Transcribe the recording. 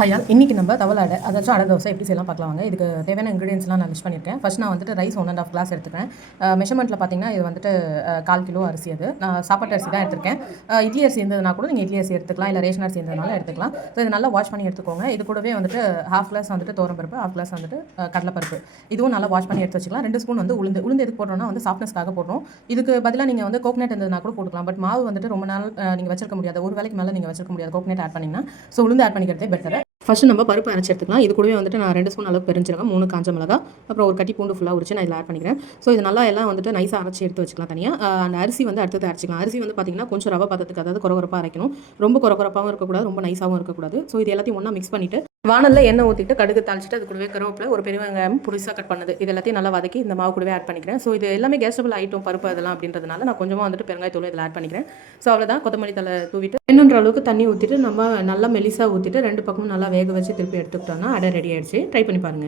Hi all, இன்னைக்கு நம்ம தவளை அடை அதாச்சும் அடை தோசை எப்படி செய்யலாம் பார்க்கலாம் வாங்க. இதுக்கு தேவையான இன்க்ரீடியன்ஸ்லாம் நான் லிஸ்ட் பண்ணியிருக்கேன். ஃபர்ஸ்ட் நான் வந்துட்டு ரைஸ் 1 1/2 கிளாஸ் எடுத்துக்கிறேன். மெஷர்மெண்ட்டில் பார்த்தீங்கன்னா இது வந்துட்டு 1/4 கிலோ அரிசி. அது நான் சாப்பாட்டு அரிசி தான் எடுத்திருக்கேன். இட்லி அரிசி இருந்ததுனா கூட நீங்கள் இட்லி அரிசி எடுத்துக்கலாம், இல்லை ரேஷன் அரிசி இருந்ததுனால எடுத்துக்கலாம். ஸோ இது நல்லா வாஷ் பண்ணி எடுத்துக்கோங்க. இது கூடவே வந்துட்டு 1/2 கிளாஸ் வந்துட்டு துவரம்பருப்பு, 1/2 கிளாஸ் வந்துட்டு கடலைப்பருப்பு, இதுவும் நல்லா வாஷ் பண்ணி எடுத்து வச்சுக்கலாம். 2 ஸ்பூன் வந்து உளுந்து எதுக்கு போடுறோம்னா வந்து சாஃப்ட்னஸ்க்காக போடுறோம். இதுக்கு பதிலாக நீங்கள் வந்து கோகனட் இருந்ததுனா கூட போட்டுக்கலாம். பட் மாவு வந்துட்டு ரொம்ப நாள் நீங்கள் வச்சிருக்க முடியாது, ஒரு வேலைக்கு மேலே நீங்கள் வச்சிருக்க முடியாது கோகனட் ஆட் பண்ணிங்கன்னா. ஸோ உளுந்து ஆட் பண்ணிக்கிறதே பெட்டர். ஃபர்ஸ்ட் நம்ம பருப்பு அரைச்சி எடுத்துக்கலாம். இது கூடவே வந்துட்டு நான் 2 ஸ்பூன் அளவுக்கு பெருஞ்சீரகம், 3 காஞ்ச மிளகா, அப்புறம் ஒரு கட்டி பூண்டு ஃபுல்லாக உரிச்சு நான் இதில் ஆட் பண்ணிக்கிறேன். ஸோ இது நல்லா எல்லாம் வந்துட்டு நைஸாக அரைச்சி எடுத்து வச்சுக்கலாம் தனியாக. அந்த அரிசி வந்து அடுத்தது அரைச்சிக்கலாம். அரிசி வந்து பார்த்தீங்கன்னா கொஞ்சம் ரவை பதத்துக்கு, அதாவது கொரகொரப்பாக அரைக்கணும். ரொம்ப கொரகொரப்பாகவும் இருக்கக்கூடாது, ரொம்ப நைஸாகவும் இருக்கக்கூடாது. ஸோ இது எல்லாத்தையும் ஒன்றா மிக்ஸ் பண்ணிவிட்டு வானலில் எண்ணெய் ஊற்றிட்டு கடுகு தாளிச்சிட்டு அது கூடவே கருவேப்பிலை, ஒரு பெரிய வெங்காயம் புதுசாக கட் பண்ணது, இது எல்லாத்தையும் நல்லா வதக்கி இந்த மாவு கூடவே ஆட் பண்ணிக்கிறேன். ஸோ இது எல்லாமே கேஸ்டபிள் ஐட்டம், பருப்பு அதெல்லாம் அப்படின்றதுனால நான் கொஞ்சமாக வந்துட்டு பெருங்காயத்தூள் இதில் ஆட் பண்ணிக்கிறேன். ஸோ அவ்வளோதான். கொத்தமல்லி தலை தூவிட்டு வேணுன்ற அளவுக்கு தண்ணி ஊற்றிட்டு நம்ம நல்லா மெலிசாக ஊற்றிட்டு 2 பக்கமும் நல்லா வேக வச்சு திருப்பி எடுத்துக்கிட்டோம்னா அடை ரெடி ஆயிடுச்சு. ட்ரை பண்ணி பாருங்கள்.